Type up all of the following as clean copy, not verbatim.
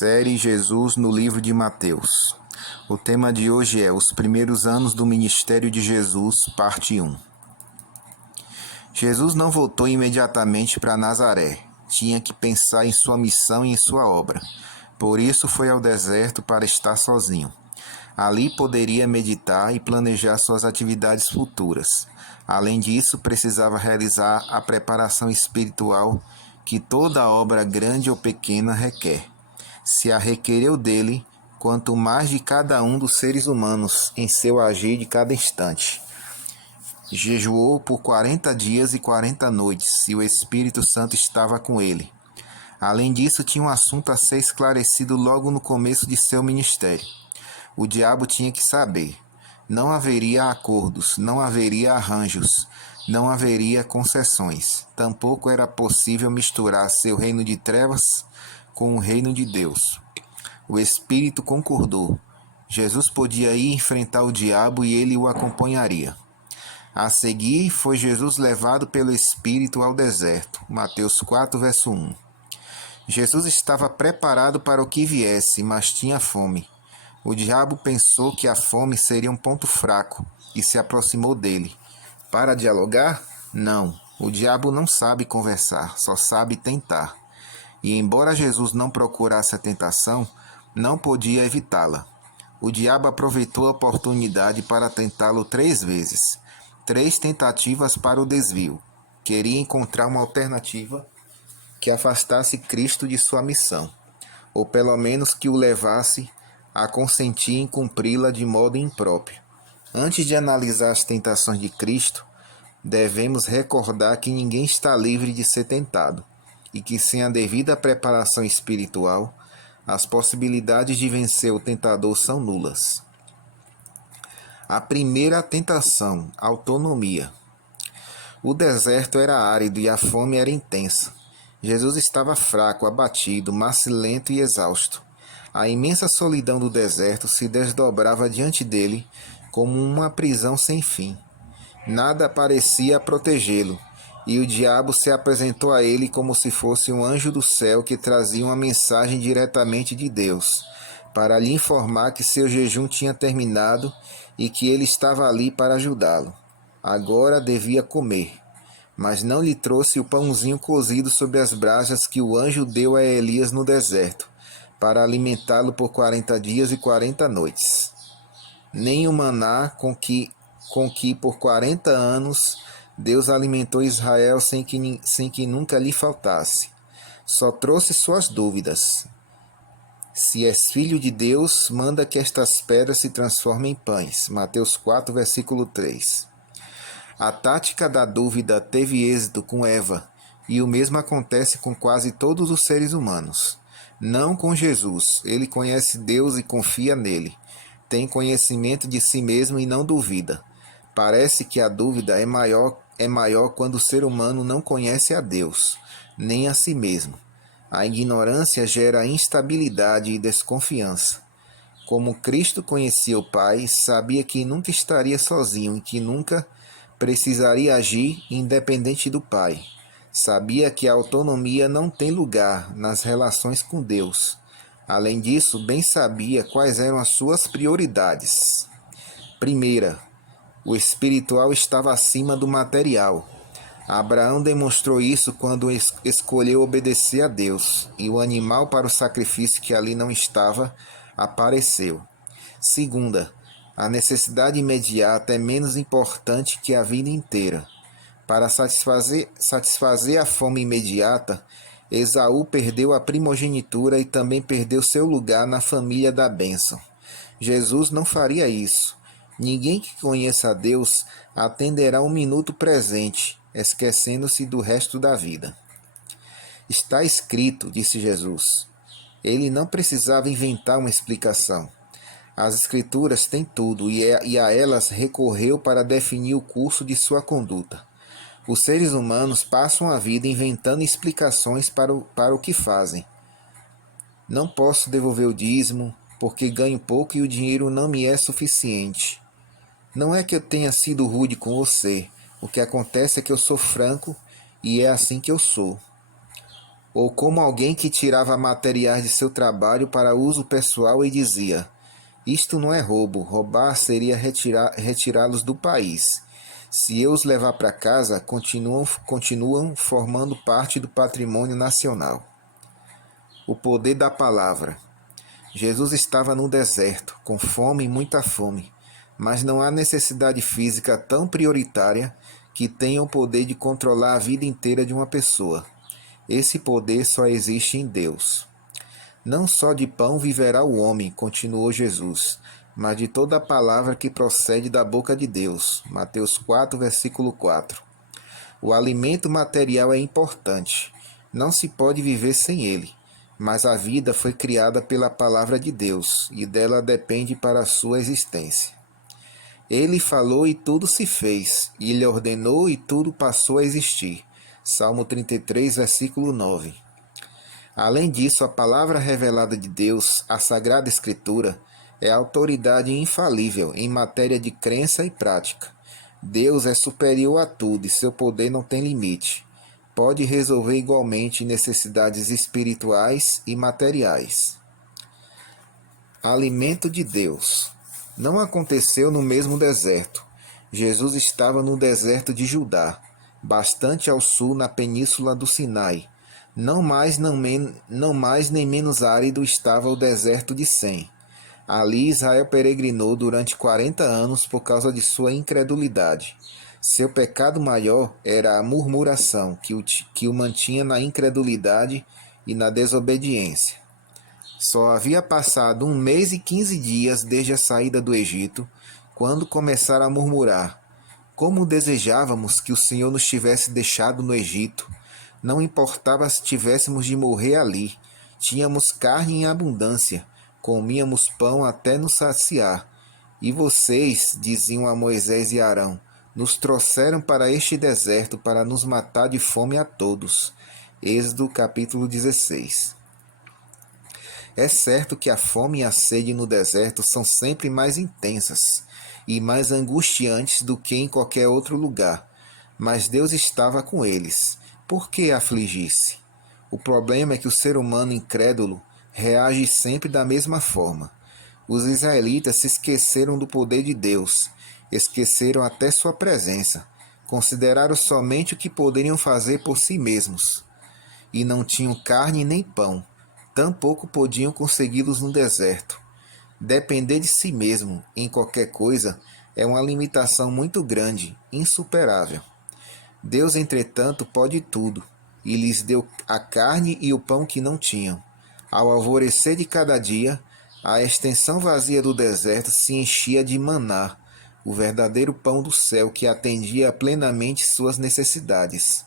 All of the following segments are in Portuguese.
Série Jesus no livro de Mateus. O tema de hoje é Os primeiros anos do ministério de Jesus, parte 1. Jesus não voltou imediatamente para Nazaré. Tinha que pensar em sua missão e em sua obra. Por isso foi ao deserto para estar sozinho. Ali poderia meditar e planejar suas atividades futuras. Além disso, precisava realizar a preparação espiritual que toda obra grande ou pequena requer. Se a requereu dele, quanto mais de cada um dos seres humanos em seu agir de cada instante. Jejuou por 40 dias e 40 noites, e o Espírito Santo estava com ele. Além disso, tinha um assunto a ser esclarecido logo no começo de seu ministério. O diabo tinha que saber. Não haveria acordos, não haveria arranjos, não haveria concessões. Tampouco era possível misturar seu reino de trevas com o reino de Deus. O Espírito concordou. Jesus podia ir enfrentar o diabo e ele o acompanharia. A seguir, foi Jesus levado pelo Espírito ao deserto. Mateus 4, verso 1. Jesus estava preparado para o que viesse, mas tinha fome. O diabo pensou que a fome seria um ponto fraco e se aproximou dele. Para dialogar? Não. O diabo não sabe conversar, só sabe tentar. E embora Jesus não procurasse a tentação, não podia evitá-la. O diabo aproveitou a oportunidade para tentá-lo 3 vezes. 3 tentativas para o desvio. Queria encontrar uma alternativa que afastasse Cristo de sua missão, ou pelo menos que o levasse a consentir em cumpri-la de modo impróprio. Antes de analisar as tentações de Cristo, devemos recordar que ninguém está livre de ser tentado, e que sem a devida preparação espiritual, as possibilidades de vencer o tentador são nulas. A primeira tentação, autonomia. O deserto era árido e a fome era intensa. Jesus estava fraco, abatido, macilento e exausto. A imensa solidão do deserto se desdobrava diante dele como uma prisão sem fim. Nada parecia protegê-lo, e o diabo se apresentou a ele como se fosse um anjo do céu que trazia uma mensagem diretamente de Deus, para lhe informar que seu jejum tinha terminado e que ele estava ali para ajudá-lo. Agora devia comer, mas não lhe trouxe o pãozinho cozido sobre as brasas que o anjo deu a Elias no deserto, para alimentá-lo por 40 dias e 40 noites. Nem o maná com que por 40 anos Deus alimentou Israel sem que nunca lhe faltasse. Só trouxe suas dúvidas. Se és filho de Deus, manda que estas pedras se transformem em pães. Mateus 4, versículo 3. A tática da dúvida teve êxito com Eva, e o mesmo acontece com quase todos os seres humanos. Não com Jesus. Ele conhece Deus e confia nele. Tem conhecimento de si mesmo e não duvida. Parece que a dúvida é maior quando o ser humano não conhece a Deus, nem a si mesmo. A ignorância gera instabilidade e desconfiança. Como Cristo conhecia o Pai, sabia que nunca estaria sozinho e que nunca precisaria agir independente do Pai. Sabia que a autonomia não tem lugar nas relações com Deus. Além disso, bem sabia quais eram as suas prioridades. Primeira, o espiritual estava acima do material. Abraão demonstrou isso quando escolheu obedecer a Deus, e o animal para o sacrifício que ali não estava apareceu. Segunda, a necessidade imediata é menos importante que a vida inteira. Para satisfazer a fome imediata, Esaú perdeu a primogenitura e também perdeu seu lugar na família da bênção. Jesus não faria isso. Ninguém que conheça a Deus atenderá um minuto presente, esquecendo-se do resto da vida. Está escrito, disse Jesus. Ele não precisava inventar uma explicação. As Escrituras têm tudo e a elas recorreu para definir o curso de sua conduta. Os seres humanos passam a vida inventando explicações para o que fazem. Não posso devolver o dízimo, porque ganho pouco e o dinheiro não me é suficiente. Não é que eu tenha sido rude com você. O que acontece é que eu sou franco e é assim que eu sou. ou como alguém que tirava materiais de seu trabalho para uso pessoal e dizia: isto não é roubo, roubar seria retirá-los do país. Se eu os levar para casa, continuam formando parte do patrimônio nacional. O poder da palavra. Jesus estava no deserto, com fome e muita fome, mas não há necessidade física tão prioritária que tenha o poder de controlar a vida inteira de uma pessoa. Esse poder só existe em Deus. Não só de pão viverá o homem, continuou Jesus, mas de toda a palavra que procede da boca de Deus. Mateus 4, versículo 4. O alimento material é importante. Não se pode viver sem ele, mas a vida foi criada pela palavra de Deus e dela depende para a sua existência. Ele falou e tudo se fez, e ele ordenou e tudo passou a existir. Salmo 33, versículo 9. Além disso, a palavra revelada de Deus, a Sagrada Escritura, é a autoridade infalível em matéria de crença e prática. Deus é superior a tudo e seu poder não tem limite. Pode resolver igualmente necessidades espirituais e materiais. Alimento de Deus. Não aconteceu no mesmo deserto. Jesus estava no deserto de Judá, bastante ao sul na península do Sinai. Não mais nem menos árido estava o deserto de Sem. Ali Israel peregrinou durante 40 anos por causa de sua incredulidade. Seu pecado maior era a murmuração, que o mantinha na incredulidade e na desobediência. Só havia passado 1 mês e 15 dias desde a saída do Egito, quando começaram a murmurar: como desejávamos que o Senhor nos tivesse deixado no Egito. Não importava se tivéssemos de morrer ali. Tínhamos carne em abundância, comíamos pão até nos saciar. E vocês, diziam a Moisés e Arão, nos trouxeram para este deserto para nos matar de fome a todos. Êxodo capítulo 16. É certo que a fome e a sede no deserto são sempre mais intensas e mais angustiantes do que em qualquer outro lugar, mas Deus estava com eles. Por que afligir-se? O problema é que o ser humano incrédulo reage sempre da mesma forma. Os israelitas se esqueceram do poder de Deus, esqueceram até sua presença, consideraram somente o que poderiam fazer por si mesmos, e não tinham carne nem pão, tampouco podiam consegui-los no deserto. Depender de si mesmo em qualquer coisa é uma limitação muito grande, insuperável. Deus, entretanto, pode tudo, e lhes deu a carne e o pão que não tinham. Ao alvorecer de cada dia, a extensão vazia do deserto se enchia de maná, o verdadeiro pão do céu que atendia plenamente suas necessidades.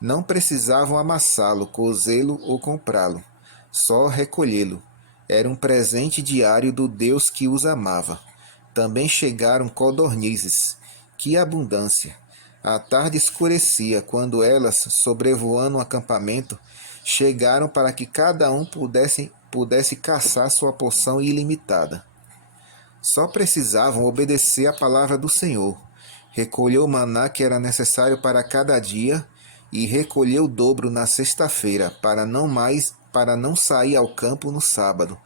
Não precisavam amassá-lo, cozê-lo ou comprá-lo, só recolhê-lo. Era um presente diário do Deus que os amava. Também chegaram codornizes. Que abundância! A tarde escurecia quando elas, sobrevoando o acampamento, chegaram para que cada um pudesse caçar sua porção ilimitada. Só precisavam obedecer à palavra do Senhor. Recolheu o maná que era necessário para cada dia e recolheu o dobro na sexta-feira, para não sair ao campo no sábado,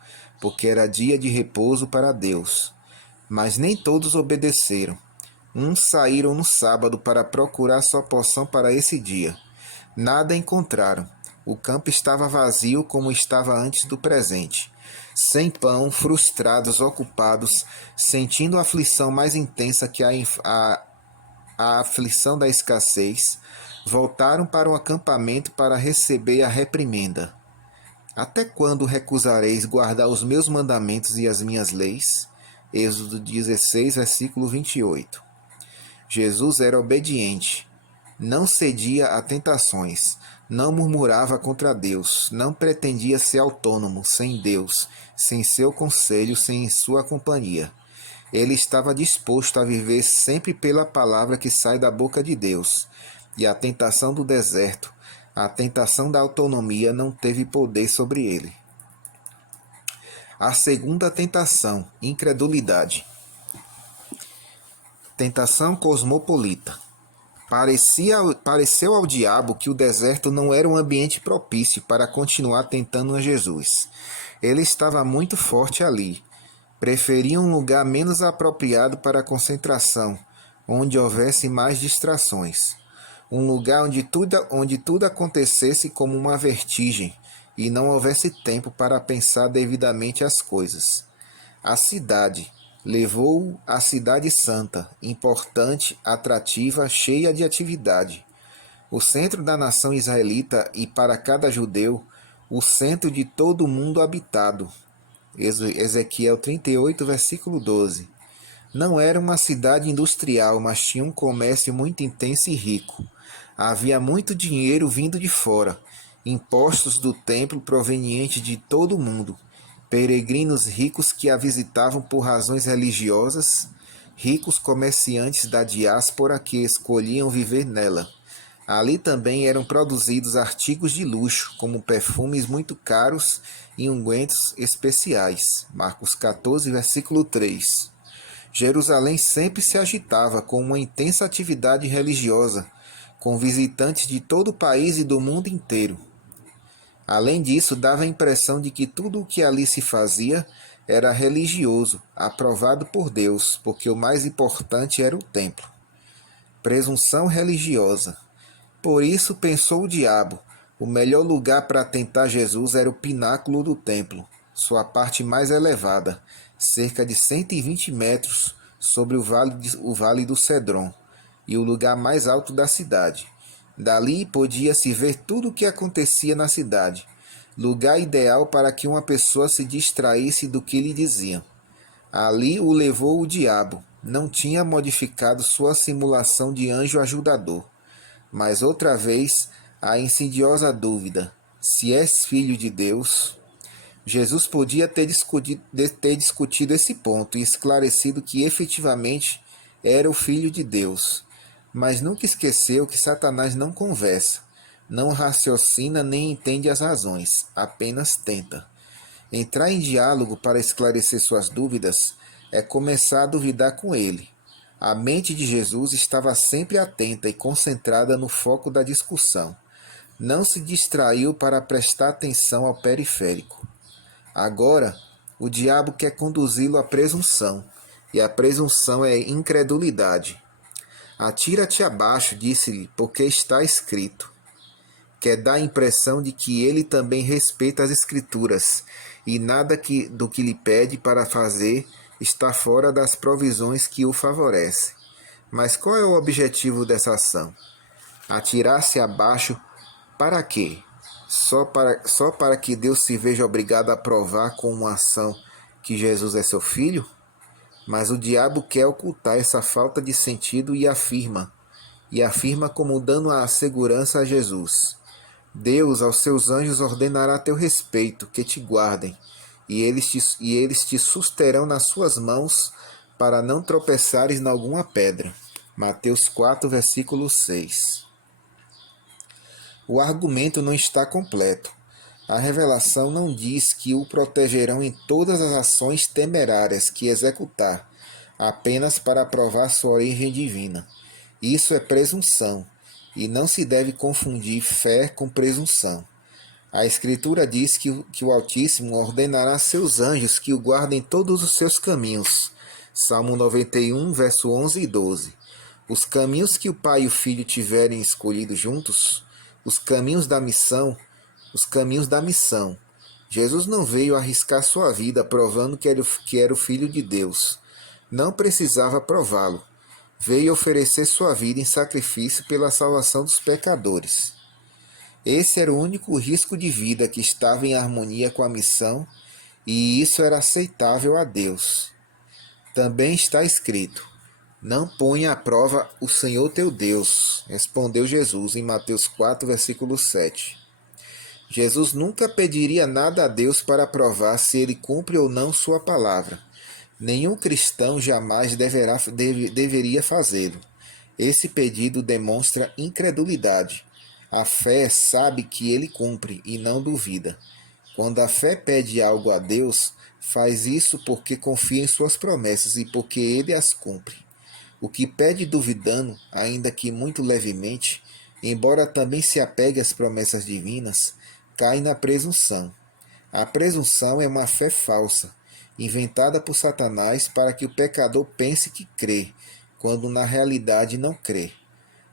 porque era dia de repouso para Deus. Mas nem todos obedeceram. Uns saíram no sábado para procurar sua porção para esse dia. Nada encontraram. O campo estava vazio como estava antes do presente. Sem pão, frustrados, ocupados, sentindo a aflição mais intensa que a aflição da escassez, voltaram para o acampamento para receber a reprimenda. Até quando recusareis guardar os meus mandamentos e as minhas leis? Êxodo 16, versículo 28. Jesus era obediente, não cedia a tentações, não murmurava contra Deus, não pretendia ser autônomo, sem Deus, sem seu conselho, sem sua companhia. Ele estava disposto a viver sempre pela palavra que sai da boca de Deus, e a tentação do deserto, a tentação da autonomia não teve poder sobre ele. A segunda tentação, incredulidade. Tentação cosmopolita. Pareceu ao diabo que o deserto não era um ambiente propício para continuar tentando a Jesus. Ele estava muito forte ali. Preferia um lugar menos apropriado para a concentração, onde houvesse mais distrações. Um lugar onde tudo acontecesse como uma vertigem e não houvesse tempo para pensar devidamente as coisas. A cidade levou-o à cidade santa, importante, atrativa, cheia de atividade. O centro da nação israelita e para cada judeu, o centro de todo o mundo habitado. Ezequiel 38, versículo 12. Não era uma cidade industrial, mas tinha um comércio muito intenso e rico. Havia muito dinheiro vindo de fora, impostos do templo provenientes de todo o mundo, peregrinos ricos que a visitavam por razões religiosas, ricos comerciantes da diáspora que escolhiam viver nela. Ali também eram produzidos artigos de luxo, como perfumes muito caros e ungüentos especiais. Marcos 14, versículo 3. Jerusalém sempre se agitava com uma intensa atividade religiosa, com visitantes de todo o país e do mundo inteiro. Além disso, dava a impressão de que tudo o que ali se fazia era religioso, aprovado por Deus, porque o mais importante era o templo. Presunção religiosa. Por isso pensou o diabo, o melhor lugar para tentar Jesus era o pináculo do templo, sua parte mais elevada, cerca de 120 metros sobre o vale do Cedron, e o lugar mais alto da cidade. Dali podia-se ver tudo o que acontecia na cidade, lugar ideal para que uma pessoa se distraísse do que lhe diziam. Ali o levou o diabo, não tinha modificado sua simulação de anjo ajudador. Mas outra vez a insidiosa dúvida: se és filho de Deus? Jesus podia ter discutido esse ponto e esclarecido que efetivamente era o filho de Deus. Mas nunca esqueceu que Satanás não conversa, não raciocina nem entende as razões, apenas tenta. Entrar em diálogo para esclarecer suas dúvidas é começar a duvidar com ele. A mente de Jesus estava sempre atenta e concentrada no foco da discussão. Não se distraiu para prestar atenção ao periférico. Agora, o diabo quer conduzi-lo à presunção, e a presunção é incredulidade. Atira-te abaixo, disse-lhe, porque está escrito. Quer dar a impressão de que ele também respeita as Escrituras, e nada do que lhe pede para fazer está fora das provisões que o favorecem. Mas qual é o objetivo dessa ação? Atirar-se abaixo para quê? Só para que Deus se veja obrigado a provar com uma ação que Jesus é seu filho? Mas o diabo quer ocultar essa falta de sentido e afirma como dando a segurança a Jesus. Deus aos seus anjos ordenará a teu respeito, que te guardem, e eles te susterão nas suas mãos, para não tropeçares em alguma pedra. Mateus 4, versículo 6. O argumento não está completo. A revelação não diz que o protegerão em todas as ações temerárias que executar, apenas para provar sua origem divina. Isso é presunção, e não se deve confundir fé com presunção. A Escritura diz que o Altíssimo ordenará a seus anjos que o guardem todos os seus caminhos. Salmo 91, verso 11 e 12. Os caminhos que o Pai e o Filho tiverem escolhido juntos, os caminhos da missão. Jesus não veio arriscar sua vida provando que era o Filho de Deus. Não precisava prová-lo. Veio oferecer sua vida em sacrifício pela salvação dos pecadores. Esse era o único risco de vida que estava em harmonia com a missão, e isso era aceitável a Deus. Também está escrito: não ponha à prova o Senhor teu Deus, respondeu Jesus em Mateus 4, versículo 7. Jesus nunca pediria nada a Deus para provar se ele cumpre ou não sua palavra. Nenhum cristão jamais deveria fazê-lo. Esse pedido demonstra incredulidade. A fé sabe que ele cumpre e não duvida. Quando a fé pede algo a Deus, faz isso porque confia em suas promessas e porque ele as cumpre. O que pede duvidando, ainda que muito levemente, embora também se apegue às promessas divinas, cai na presunção. A presunção é uma fé falsa, inventada por Satanás para que o pecador pense que crê, quando na realidade não crê.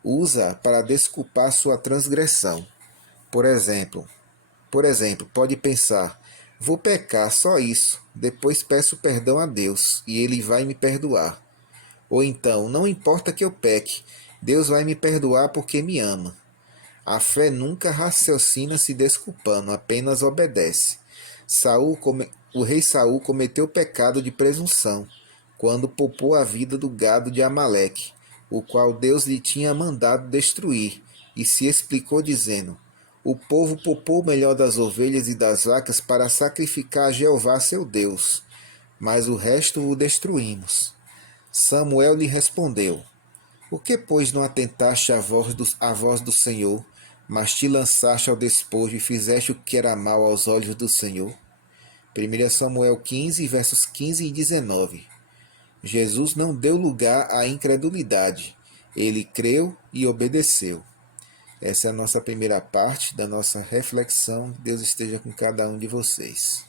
Usa para desculpar sua transgressão. Por exemplo, pode pensar: vou pecar só isso, depois peço perdão a Deus e ele vai me perdoar. Ou então, não importa que eu peque, Deus vai me perdoar porque me ama. A fé nunca raciocina se desculpando, apenas obedece. O rei Saul cometeu o pecado de presunção, quando poupou a vida do gado de Amaleque, o qual Deus lhe tinha mandado destruir, e se explicou dizendo: o povo poupou o melhor das ovelhas e das vacas para sacrificar a Jeová seu Deus, mas o resto o destruímos. Samuel lhe respondeu: por que, pois, não atentaste à voz do Senhor, mas te lançaste ao despojo e fizeste o que era mal aos olhos do Senhor? 1 Samuel 15, versos 15 e 19. Jesus não deu lugar à incredulidade. Ele creu e obedeceu. Essa é a nossa primeira parte da nossa reflexão. Deus esteja com cada um de vocês.